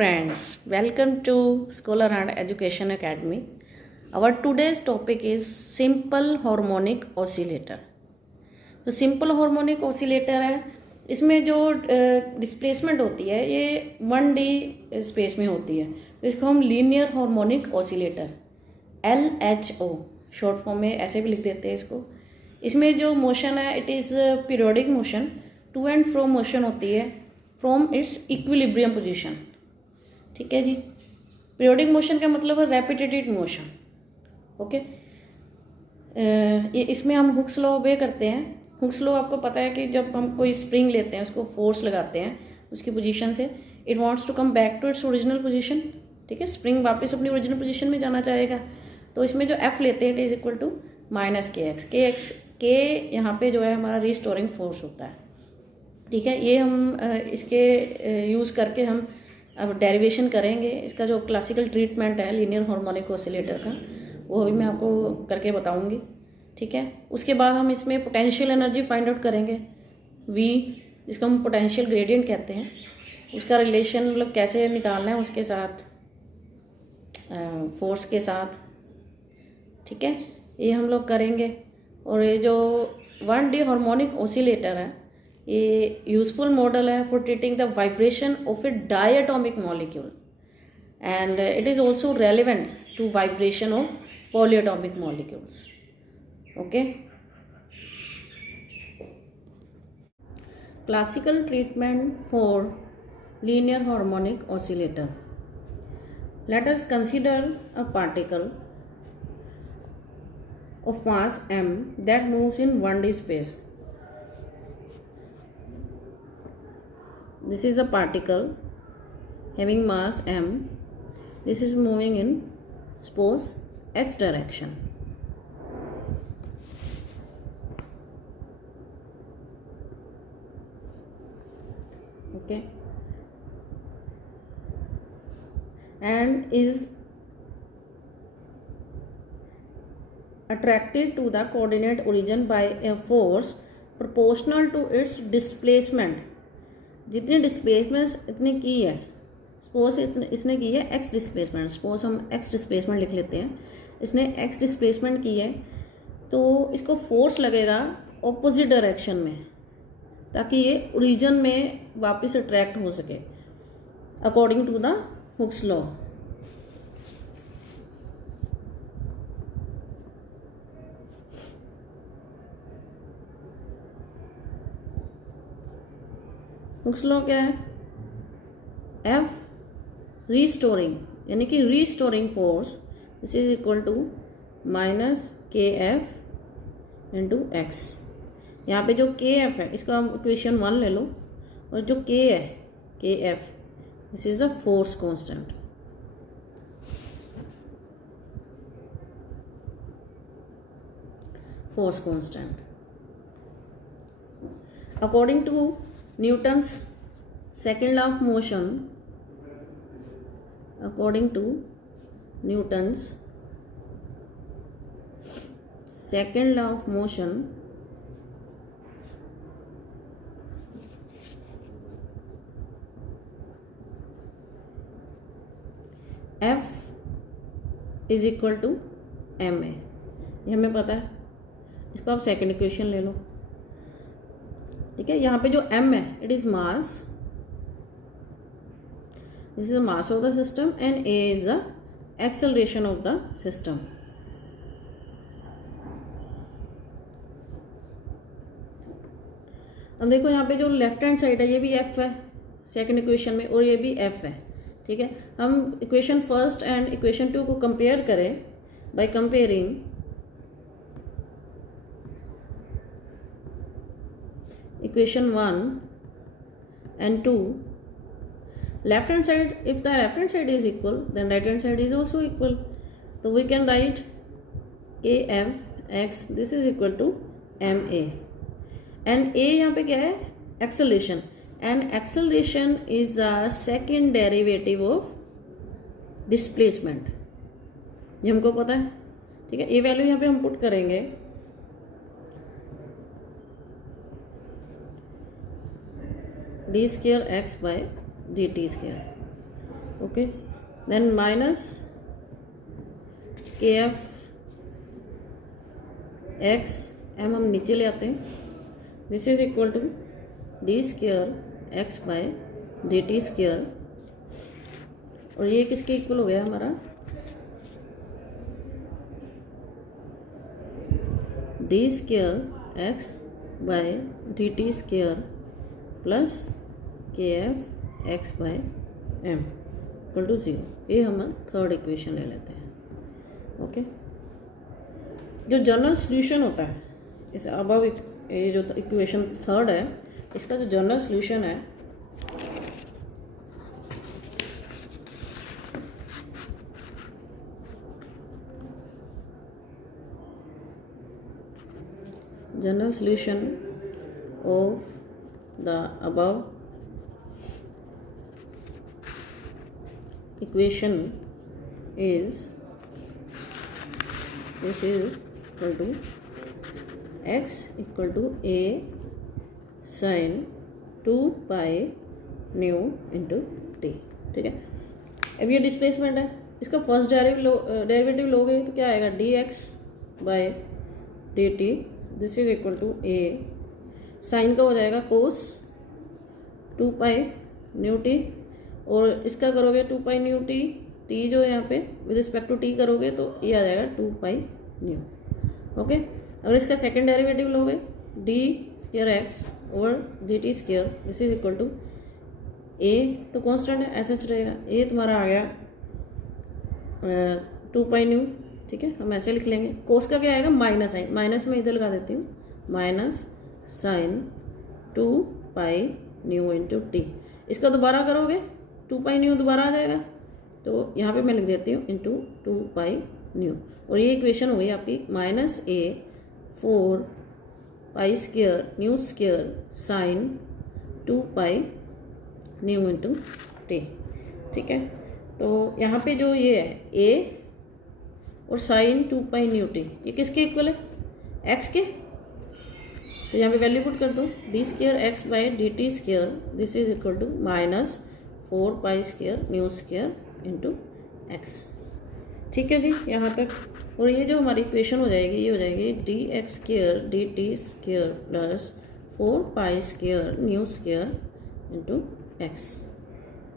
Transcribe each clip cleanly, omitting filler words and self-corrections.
friends, welcome to Scholar and Education Academy. Our today's topic is simple harmonic oscillator. तो simple harmonic oscillator है, इसमें जो displacement होती है ये 1D स्पेस में होती है, तो इसको हम linear harmonic oscillator LHO short form में ऐसे भी लिख देते हैं इसको। इसमें जो मोशन है it is periodic motion, to and fro motion होती है फ्रॉम इट्स इक्विलिब्रियम पोजीशन। ठीक है जी, पीरियोडिक मोशन का मतलब है रेपिटेटिव मोशन। ओके, इसमें हम हुक्स लॉ ओबे करते हैं। हुक्स लॉ आपको पता है कि जब हम कोई स्प्रिंग लेते हैं उसको फोर्स लगाते हैं उसकी पोजीशन से, it wants to come back to its original position. ठीक है, स्प्रिंग वापस अपनी ओरिजिनल पोजीशन में जाना चाहेगा, तो इसमें जो एफ लेते हैं it is equal to -kx। के यहाँ पे जो है हमारा रिस्टोरिंग फोर्स होता है। ठीक है, ये हम इसके यूज़ करके हम अब डेरिवेशन करेंगे। इसका जो क्लासिकल ट्रीटमेंट है लीनियर हार्मोनिक ऑसिलेटर का वो भी मैं आपको करके बताऊंगी। ठीक है, उसके बाद हम इसमें पोटेंशियल एनर्जी फाइंड आउट करेंगे, V जिसको हम पोटेंशियल ग्रेडियंट कहते हैं, उसका रिलेशन मतलब कैसे निकालना है उसके साथ फोर्स के साथ। ठीक है, ये हम लोग करेंगे। और ये जो 1D हार्मोनिक ऑसिलेटर है ये यूजफुल मॉडल है for treating the vibration of a diatomic molecule and it is also relevant to vibration of polyatomic molecules. Okay, classical treatment for linear harmonic oscillator. Let us consider a particle of mass m that moves in 1D space. This is a particle having mass m. This is moving in suppose x direction. Okay, and is attracted to the coordinate origin by a force proportional to its displacement। जितनी displacement इतनी की है, suppose इसने की है x displacement, suppose हम x displacement लिख लेते हैं, इसने x डिस्प्लेसमेंट की है तो इसको फोर्स लगेगा ऑपोजिट डायरेक्शन में ताकि ये ओरिजिन में वापस अट्रैक्ट हो सके according to the Hooke's law. Hooke's law क्या है? F रीस्टोरिंग यानी कि restoring force this is equal to -kF into x. यहाँ पे जो kF है इसका हम इक्वेशन 1 ले लो, और जो k है kF this is the force constant. Force constant according to Newton's second law of motion, according to Newton's second law of motion, F is equal to ma। ये हमें पता है, इसको आप सेकेंड इक्वेशन ले लो। ठीक है, यहाँ पे जो m है it is mass, this is the mass of the system and a is the acceleration of the system. अब देखो यहाँ पे जो लेफ्ट हैंड साइड है ये भी f है सेकंड इक्वेशन में, और ये भी f है। ठीक है, हम इक्वेशन फर्स्ट एंड इक्वेशन 2 को कंपेयर करें by comparing equation 1 and 2, left hand side, if the left hand side is equal then right hand side is also equal, so we can write kfx this is equal to ma, and a यहाँ पे क्या है? acceleration, and acceleration is the second derivative of displacement। ये हमको पता है। ठीक है, ये वैल्यू यहाँ पे हम पुट करेंगे d² x by dt²। Okay, then minus k f x m हम नीचे ले आते हैं, this is equal to d square x by d t square, और ये किसके इक्वल हो गया हमारा, d square x by d t square plus k f x by m equal to 0। ये हम थर्ड इक्वेशन ले लेते हैं। ओके, जो जनरल सॉल्यूशन होता है इस अबव, ये जो इक्वेशन थर्ड है, इसका जो जनरल सॉल्यूशन है general solution of the above equation is, this is equal to x equal to a sin 2 pi nu into t। ठीक है, अब ये डिस्प्लेसमेंट है, इसका फर्स्ट डेरिवेटिव लोगे तो क्या आएगा, d x by d t, this is equal to a sine का हो जाएगा कोस 2 पाई न्यू टी, और इसका करोगे 2 पाई न्यू टी, टी जो है यहाँ पे विद रिस्पेक्ट टू टी करोगे तो ये आ जाएगा 2 पाई न्यू। ओके, अगर इसका सेकंड डेरिवेटिव लोगे d square x over d t square, this is equal to a तो कॉन्स्टेंट है ऐसा रहेगा, ए तुम्हारा आ गया 2 पाई न्यू। ठीक है, हम ऐसे लिख लेंगे, कोस का क्या आएगा, माइनस साइन, माइनस में इधर लगा देती हूँ, minus sine 2 pi nu into t, इसका दोबारा करोगे 2 पाई न्यू दोबारा आ जाएगा, तो यहाँ पे मैं लिख देती हूँ इंटू 2 पाई न्यू, और ये इक्वेशन हुई आपकी माइनस ए 4 pi square nu square sine 2 pi nu into T. ठीक है, तो यहाँ पे जो ये है ए और साइन 2 पाई न्यू टी, ये किसके इक्वल है, एक्स के, तो यहाँ पे वैल्यू पुट कर दो, d square x by d t square, this is equal to minus 4 pi square nu square into x. ठीक है जी, यहाँ तक, और ये जो हमारी इक्वेशन हो जाएगी, ये हो जाएगी d x square d t square plus 4 pi square nu square into x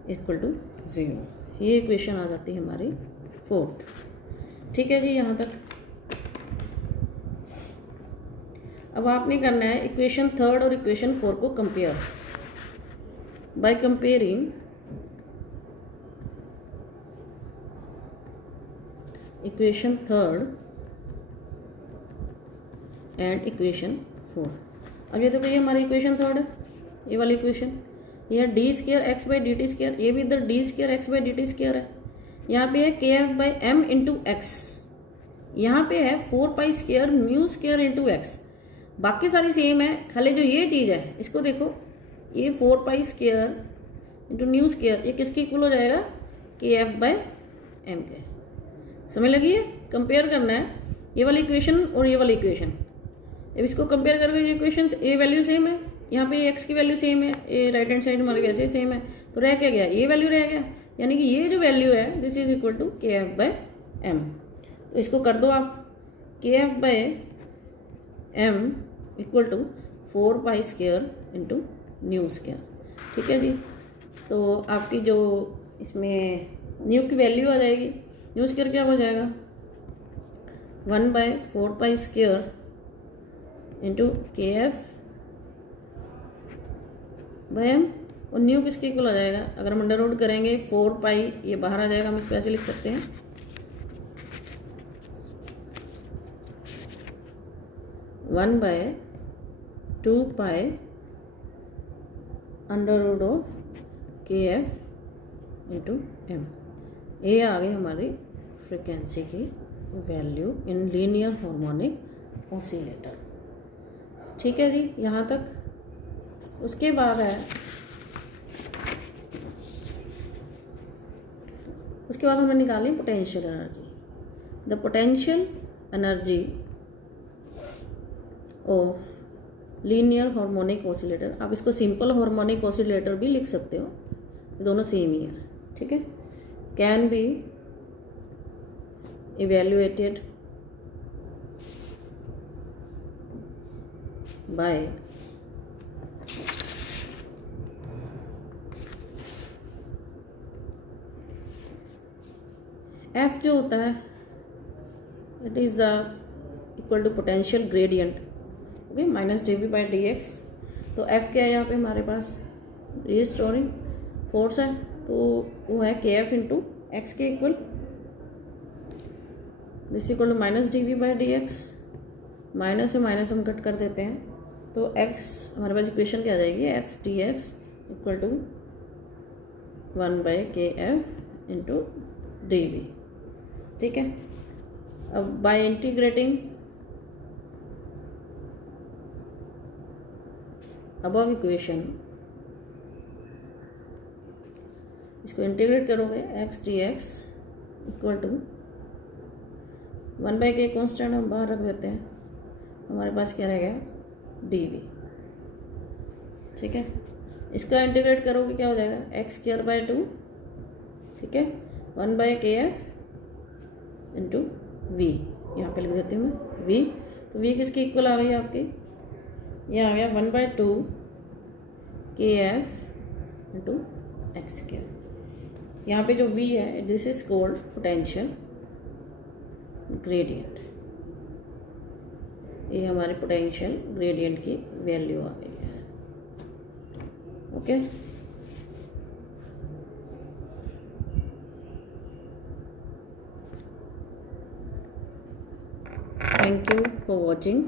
equal to 0। ये इक्वेशन आ जाती है हमारी फोर्थ। ठीक है जी, यहाँ तक। अब आपने करना है इक्वेशन थर्ड और इक्वेशन 4 को compare by comparing equation third and equation 4। अब ये तो कहिए हमारी इक्वेशन थर्ड है, ये वाली इक्वेशन, यह d square x by d t square, ये भी इधर d square x by d t square है, यहाँ पे है k f by m into x, यहाँ पे है 4 pi square nu square into x, बाकी सारी सेम है, खाली जो ये चीज़ है इसको देखो, ये 4 pi square into nu square, ये किसके इक्वल हो जाएगा, के एफ बाई एम के। समझ लगी है, कंपेयर करना है ये वाली इक्वेशन और ये वाली इक्वेशन, अब इसको कंपेयर करके ये इक्वेशन, ये वैल्यू सेम है, यहाँ पे एक्स की वैल्यू सेम है, ये राइट हैंड साइड हमारे वैसे सेम है, तो रह क्या गया, ये वैल्यू रह गया, यानी कि ये जो वैल्यू है this is equal to k f by m. तो इसको कर दो आप, k f by m equal to 4 pi square into nu square. ठीक है जी, तो आपकी जो इसमें न्यू की वैल्यू आ जाएगी, न्यू स्क्वायर क्या हो जाएगा 1/4 पाई स्क्वायर इंटू के एफ बाई एम, और न्यू किसके इक्वल आ जाएगा, अगर हम अंडर रूट करेंगे 4 पाई ये बाहर आ जाएगा, हम इसको ऐसे लिख सकते हैं 1/2 पाई अंडर रूट ऑफ के एफ इंटू एम। ये आ गई हमारी फ्रिक्वेंसी की value in linear harmonic oscillator. ठीक है जी, यहाँ तक। उसके बाद है, उसके बाद हमने निकाली potential energy. The potential energy of linear harmonic oscillator, आप इसको सिंपल हार्मोनिक ऑसिलेटर भी लिख सकते हो, दोनों सेम ही है। ठीक है, can be evaluated by F जो होता है it is the equal to potential gradient, okay, minus d v by d x. तो F क्या है यहाँ पे हमारे पास, रीस्टोरिंग फोर्स है, तो वो है के एफ इंटू एक्स के equal, this equal to minus d v by d x. Minus से माइनस हम कट कर देते हैं, तो x हमारे पास इक्वेशन क्या आ जाएगी, x d x equal to 1 k f into d v. ठीक है, अब बाय इंटीग्रेटिंग अबव इक्वेशन, इसको इंटीग्रेट करोगे x d x equal to 1 k constant हम बाहर रख देते हैं, हमारे पास क्या रहेगा, डी वी। ठीक है, इसका इंटीग्रेट करोगे क्या हो जाएगा, एक्स स्क्वायर बाई 2, ठीक है, 1 के एफ इंटू वी, यहाँ पे लिख देती हूँ मैं वी। तो वी किसकी इक्वल आ गई आपकी, ये आ गया 1/2 के एफ इंटू एक्स स्क्वायर। यहाँ पे जो वी है this is called potential gradient, ये हमारे पोटेंशियल ग्रेडियंट की वैल्यू आ गई है। Okay, thank you for watching.